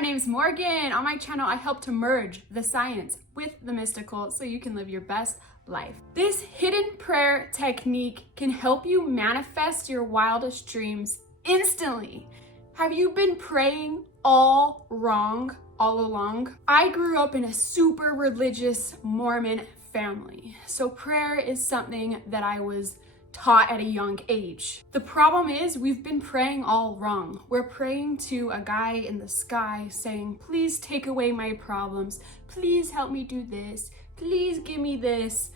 my name's Morgan. On my channel, I help to merge the science with the mystical so you can live your best life. This hidden prayer technique can help you manifest your wildest dreams instantly. Have you been praying all wrong all along? I grew up in a super religious Mormon family, so prayer is something that I was taught at a young age. The problem is we've been praying all wrong. We're praying to a guy in the sky saying, please take away my problems. Please help me do this. Please give me this.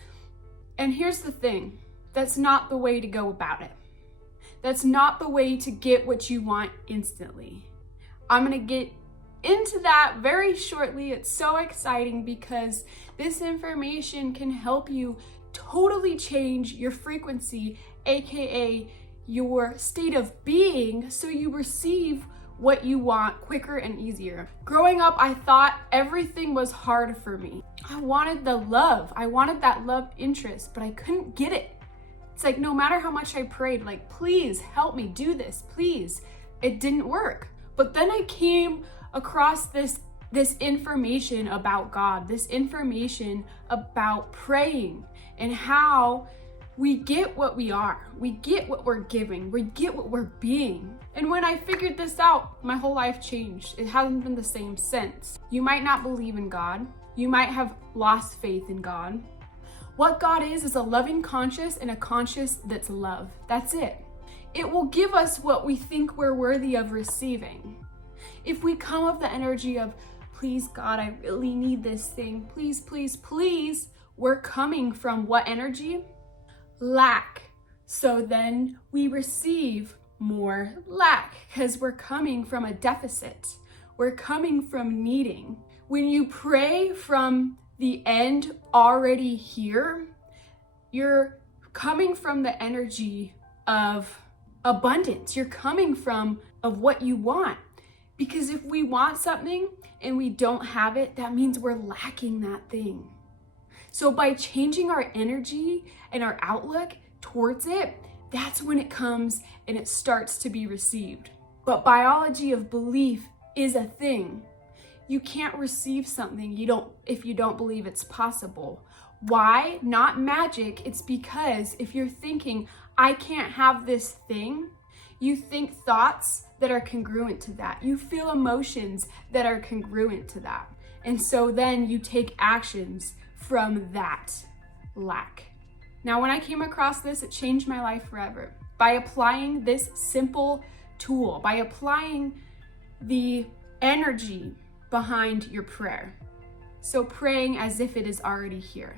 And here's the thing, that's not the way to go about it. That's not the way to get what you want instantly. I'm gonna get into that very shortly. It's so exciting because this information can help you totally change your frequency, aka your state of being, so you receive what you want quicker and easier. Growing up, I thought everything was hard for me. I wanted the love. I wanted that love interest, but I couldn't get it. It's like no matter how much I prayed, like, please help me do this, please. It didn't work. But then I came across this information about God, this information about praying and how we get what we are, we get what we're giving, we get what we're being. And when I figured this out, my whole life changed. It hasn't been the same since. You might not believe in God. You might have lost faith in God. What God is a loving conscious and a conscious that's love. That's it. It will give us what we think we're worthy of receiving. If we come with the energy of, please God, I really need this thing, please, please, please, we're coming from what energy? Lack. So then we receive more lack because we're coming from a deficit. We're coming from needing. When you pray from the end already here, you're coming from the energy of abundance. You're coming from of what you want. Because if we want something and we don't have it, that means we're lacking that thing. So by changing our energy and our outlook towards it, that's when it comes and it starts to be received. But biology of belief is a thing. You can't receive something if you don't believe it's possible. Why? Not magic. It's because if you're thinking, I can't have this thing, you think thoughts that are congruent to that. You feel emotions that are congruent to that. And so then you take actions from that lack. Now, when I came across this, it changed my life forever. By applying this simple tool, by applying the energy behind your prayer. So praying as if it is already here.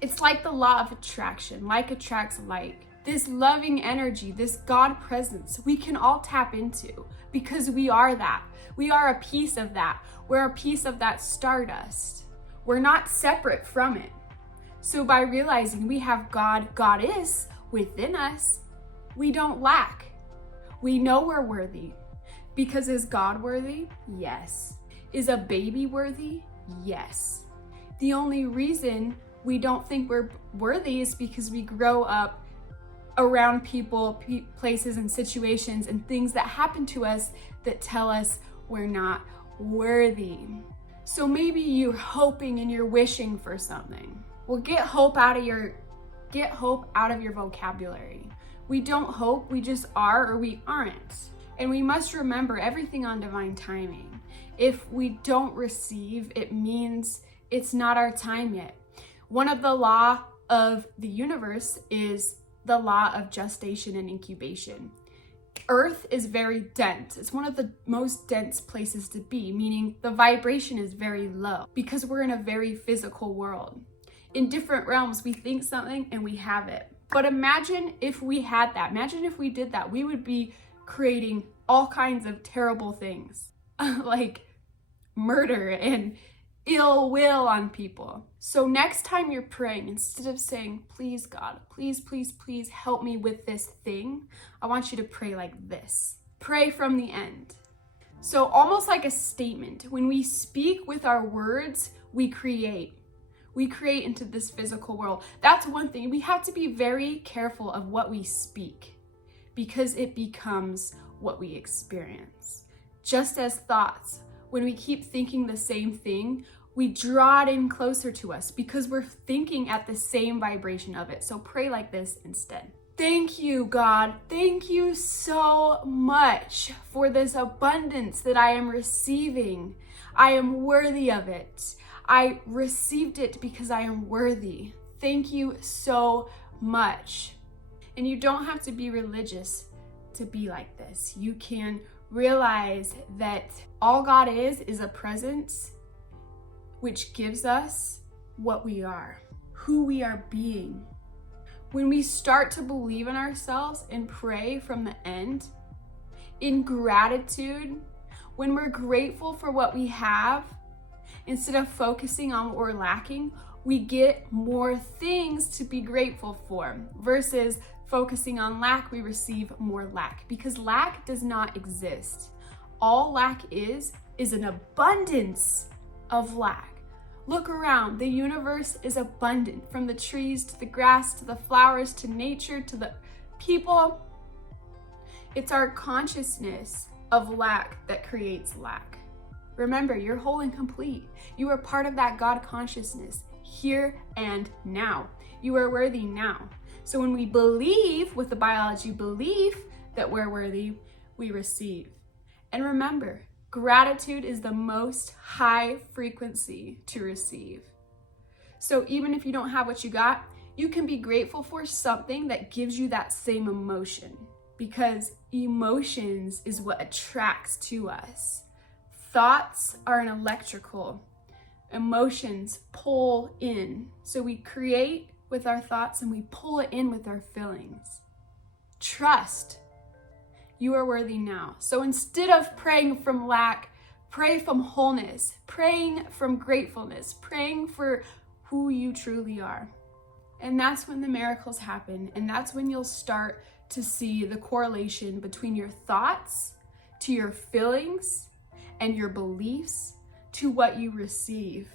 It's like the law of attraction. Like attracts like. This loving energy, this God presence, we can all tap into because we are that. We are a piece of that. We're a piece of that stardust. We're not separate from it. So by realizing we have God, Goddess within us, we don't lack. We know we're worthy. Because is God worthy? Yes. Is a baby worthy? Yes. The only reason we don't think we're worthy is because we grow up around people, places, and situations and things that happen to us that tell us we're not worthy. So maybe you're hoping and you're wishing for something. Well, get hope out of your vocabulary. We don't hope, we just are or we aren't. And we must remember everything on divine timing. If we don't receive, it means it's not our time yet. One of the law of the universe is the law of gestation and incubation. Earth is very dense. It's one of the most dense places to be, meaning the vibration is very low because we're in a very physical world. In different realms, we think something and we have it. But imagine if we had that. Imagine if we did that. We would be creating all kinds of terrible things like murder and ill will on people. So next time you're praying, instead of saying, please God, please, please, please help me with this thing, I want you to pray like this. Pray from the end. So almost like a statement. When we speak with our words, we create. We create into this physical world. That's one thing. We have to be very careful of what we speak because it becomes what we experience. Just as thoughts, when we keep thinking the same thing, we draw it in closer to us because we're thinking at the same vibration of it. So pray like this instead. Thank you, God. Thank you so much for this abundance that I am receiving. I am worthy of it. I received it because I am worthy. Thank you so much. And you don't have to be religious to be like this. You can realize that all God is a presence which gives us what we are, who we are being. When we start to believe in ourselves and pray from the end, in gratitude, when we're grateful for what we have, instead of focusing on what we're lacking, we get more things to be grateful for versus focusing on lack, we receive more lack because lack does not exist. All lack is an abundance of lack. Look around, the universe is abundant, from the trees to the grass to the flowers to nature to the people. It's our consciousness of lack that creates lack. Remember, you're whole and complete. You are part of that God consciousness here and now. You are worthy now. So when we believe with the biology belief that we're worthy, we receive. And remember, gratitude is the most high frequency to receive. So even if you don't have what you got, you can be grateful for something that gives you that same emotion, because emotions is what attracts to us. Thoughts are an electrical. Emotions pull in. So we create with our thoughts and we pull it in with our feelings. Trust. You are worthy now. So instead of praying from lack, pray from wholeness, praying from gratefulness, praying for who you truly are. And that's when the miracles happen. And that's when you'll start to see the correlation between your thoughts to your feelings and your beliefs to what you receive.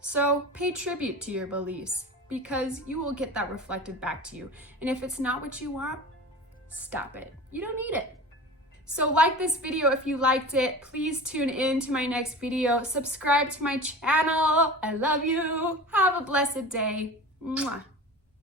So pay tribute to your beliefs, because you will get that reflected back to you. And if it's not what you want, stop it. You don't need it. So like this video if you liked it. Please tune in to my next video. Subscribe to my channel. I love you. Have a blessed day. Mwah.